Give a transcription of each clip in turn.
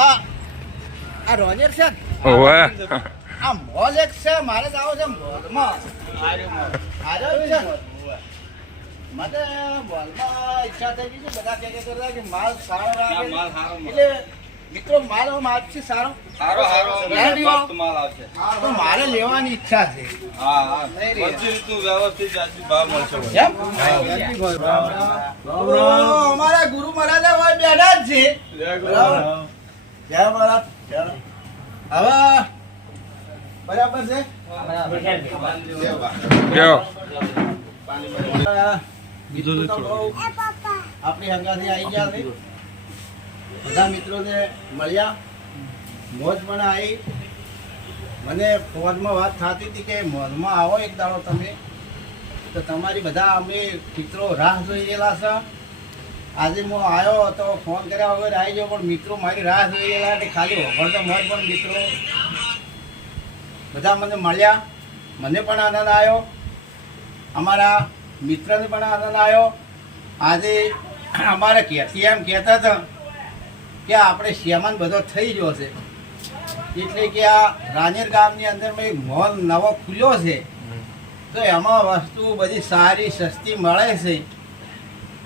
આ રોજર છે ઓવે આ મોલ એક છે મારે જ આવો છે મોલમાં આર્યો છે મને મોલમાં ઈચ્છા થઈ ગઈ છે બધા કહે કે માલ સારો રાખે એટલે મિત્રો માલ આપશે સારો માલ આવશે તો મારે લેવાની ઈચ્છા છે બધી રીતનું વ્યવસ્થિત જાતિ ભાવ મળશે એમ અમારા ગુરુ મહારાજ હોય બેઠા જ છે જય મહારાજ હવે બરાબર છે ગયો મિત્રો તો બહુ આપણી હંગાથી આવી ગયા છે બધા મિત્રોને મળ્યા મોજ પણ આવી મને ફોનમાં વાત થતી હતી કે મોલમાં આવો એક દાડો તમે તો તમારી બધા અમે મિત્રો રાહ જોઈ રહેલા છે આજે હું આવ્યો તો ફોન કર્યા વગર આવી ગયો પણ મિત્રો મારી રાહ જોઈ રહેલા એટલે ખાલી વગર તો મોજ પણ મિત્રો બધા મને મળ્યા મને પણ આનંદ આવ્યો અમારા મિત્રને પણ આનંદ આવ્યો આજે અમારે ઘેરથી એમ કહેતા હતા કે આપણે શ્યામાન બધો થઈ ગયો છે એટલે કે આ રાનેર ગામની અંદરમાં એક મોલ નવો ખુલ્યો છે તો એમાં વસ્તુ બધી સારી સસ્તી મળે છે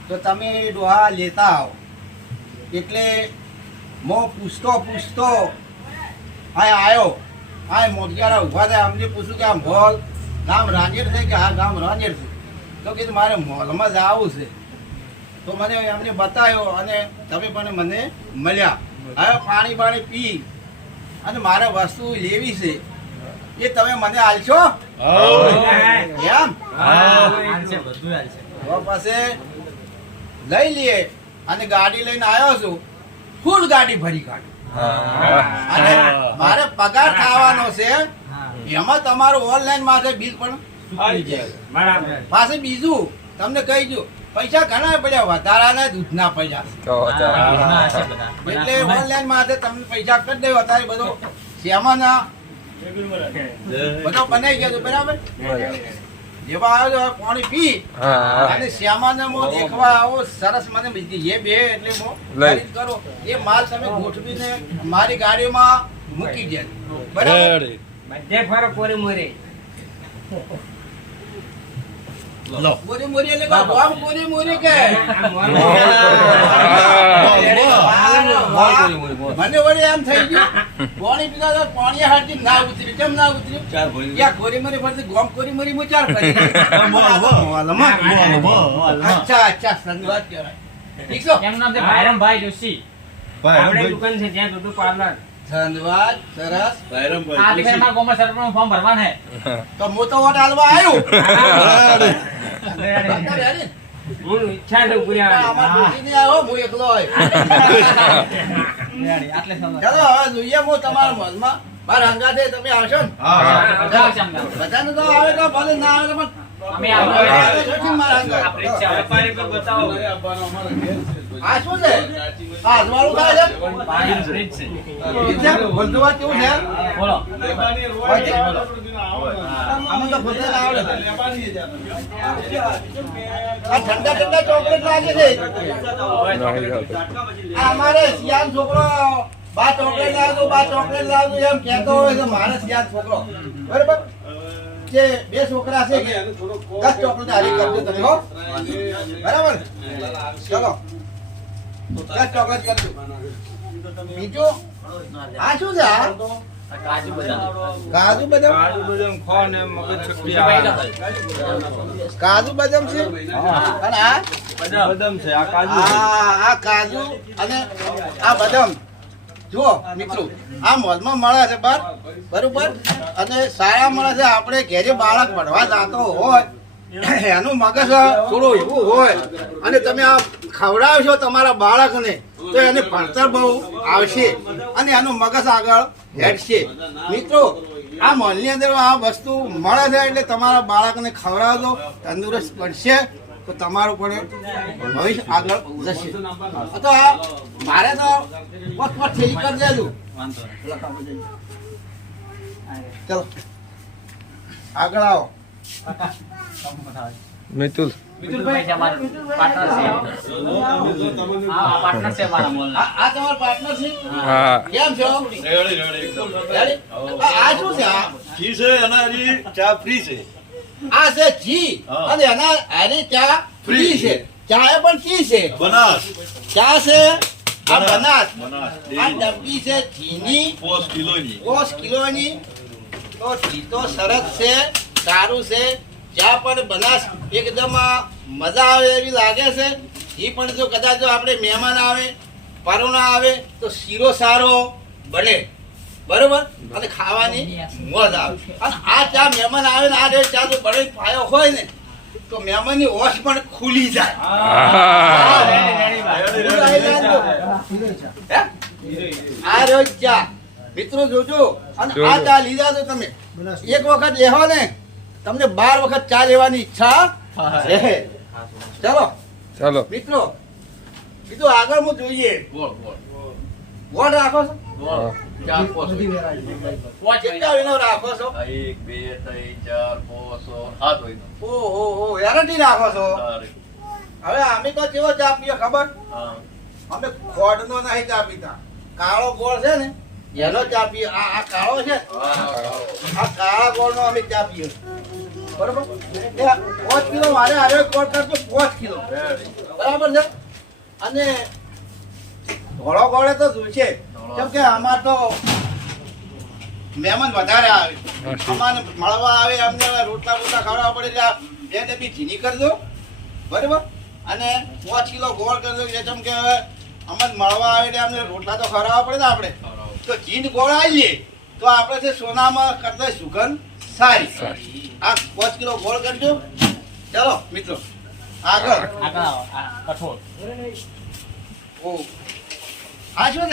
તો તમે ડોહા લેતા આવો એટલે હું પૂછતો આ આવ્યો આ મોટગારા ઊભા થાય અમને પૂછું કે આ મોલ ગામ રાનેર છે કે આ ગામ રાનેર છે તો કીધું મારે મોલમાં જ આવવું છે તો મને એમને બતાવ્યો અને તમે પણ મને મળ્યા હવે પાણી પી અને મારે વસ્તુ લેવી છે એ તમે મને આલશો એમ પાસે લઈ લઈએ અને ગાડી લઈને આવ્યો છું ફૂલ ગાડી ભરી કાઢી અને મારે પગાર ખાવાનો છે એમાં તમારું ઓનલાઈન માથે બિલ પણ પાસે બીજું તમને કહી દઉં પૈસા ઘણા પડ્યા વધારાના દૂધના પૈસા એટલે ઓનલાઈન માથે તમને પૈસા કરી દે અત્યારે બધો શ્યામાના બધો બનાવી ગયો બરાબર જેવા આવ્યો પાણી પી અને શ્યામાને મો દેખવા આવો સરસ મને એ બે એટલે મો ખરીદ કરો એ માલ તમે ગોઠવીને મારી ગાડીમાં મૂકી દે બરાબર બધે ફરો કોરી મોરે લો મોરી મોરી એટલે ગામ મોરી મોરી કે મને વળી એમ થઈ ગયું પાણી પીધા તો પાણી હાટી ના ઉતરી કેમ ના ઉતરી ચાર ભરી યા કોરી મરી ફરતી ગોમ કોરી મરી મો ચાર ફરી અચ્છા સંગવાત કહેવાય ઠીક છે એમ નામ છે ભાઈરામભાઈ જોશી આપણે દુકાન છે ત્યાં દૂધ પાર્લર ધન્યવાદ સરસ આ લેખમાં ગોમાં સરપંચ ફોર્મ ભરવાનું હે તો હું તો વોટ આલવા આવ્યો હું ઈચ્છા છે પૂરી અમાર ડ્યુટી ની આવ્યો હું એકલો આવ્યો ચાલો હવે જોઈએ હું તમારા મોલમાં બાર હંગાથે તમે આવશો ને બધાને તો આવે તો ભલે ના આવે તો પણ અમે મારા હંગાથ બતાવો આ શું છે આ અજવાળું થાય છે પાણી ફ્રીજ છે બંધવા કેવું છે બોલો આમાં તો પોતે ના આવડે આ ઠંડા ચોકલેટ લાગે છે આ અમારે શિયાળ છોકરો બા ચોકલેટ લાવજો એમ કહેતો હોય તો મારે શિયાળ છોકરો બરાબર જે બે છોકરા છે કે 10 ચોકલેટ હારી કરજો તમે હો બરાબર ચલો 10 ચોકલેટ કરજો બીજું આ શું છે આ કાજુ બદામ ખો ને મગજ છકડી આવે કાજુ બદામ છે અને આ બદામ છે આ કાજુ આ કાજુ અને આ બદામ જુઓ મિત્રો આ મોલમાં મળે છે બરોબર અને સારા મળે છે આપણે ઘેરે બાળક ભણવા જતો હોય એનું મગજ થોડું એવું હોય અને તમે આ ખવડાવશો તમારા બાળકને તો એને ભણતર બહુ આવશે અને એનું મગજ આગળ હેડશે મિત્રો આ મોલની અંદર આ વસ્તુ મળે છે એટલે તમારા બાળકને ખવડાવજો તંદુરસ્ત બનશે તો તમારું પણ ભવિષ્ય આગળ જશે તો આ મારે તો પોત થેલી કરી દેજો ચલો આગળ આવો મિતુલ મિતુલભાઈ છે અમારા પાર્ટનર છે હા પાર્ટનર છે અમારા મોલના આ તમારો પાર્ટનર છે હા કેમ છો રેડી રેડી એકદમ રેડી? આ શું છે આ જી છે અને હજી ચા ફ્રી છે આ છે જી હા. અને એના આની ચા ફ્રી છે ચા એ પણ કી છે બનાસ ચા છે આ બનાસ બનાસ આ ડબ્બી છે ઘીની 5 કિલોની 5 કિલોની તો ઘી તો સરસ છે સારું છે ચા પણ બનાસ એકદમ મજા આવે એવી લાગે છે ઘી પણ જો કદાચ જો આપણે મહેમાન આવે પરુણા આવે તો શીરો સારો બને બરોબર અને ખાવાની મોજ આવે અને આ ચા મહેમાન આવે ને આ જે ચા જો બને પાયો હોય ને તો મહેમાનની હોશ પણ ખુલી જાય હે? આ રહ્યો ચા મિત્રો જોજો અને આ ચા લીધા તો તમે એક વખત લેવો ને તમને 12 વખત ચા લેવાની ઈચ્છા રહે ચલો ચાલો મિત્રો બીજું આગળ હું જોઈએ ગોળ રાખો છો કેટલા વિનો રાખો છો 1 2 3 4 5 6 7 હોય ઓહો વેરાયટી રાખો છો તારે હવે અમે તો કેવો ચા પીએ ખબર હા અમે ખોડનો નહીં ચા પીતા કાળો ગોળ છે ને એનો ચા પીએ આ કાળો છે આ કાળા ગોળનો અમે ચા પીએ બરોબર 5 કિલો મારે આવે ગોળ કરતો 5 કિલો બરાબર છે અને ધોળો ગોળે તો જોઈશે કેમ કે અમાર તો મહેમાન વધારે આવે અમારે મળવા આવે અમને રોટલા બોટલા ખવડાવવા પડે એટલે 2 ડબ્બી ઘીની કરજો બરાબર અને 5 કિલો ગોળ કરજો જેમ કે હવે અમને મળવા આવે એટલે અમને રોટલા તો ખવડાવવા પડે ને આપણે તો ઘીન ગોળ આવીએ તો આપણે છે સોનામાં કરતા સુગંધ સારી આ 5 કિલો ગોળ કરજો ચાલો મિત્રો આગળ આગળ આવો આ કઠોળ ઓ આ શું છે?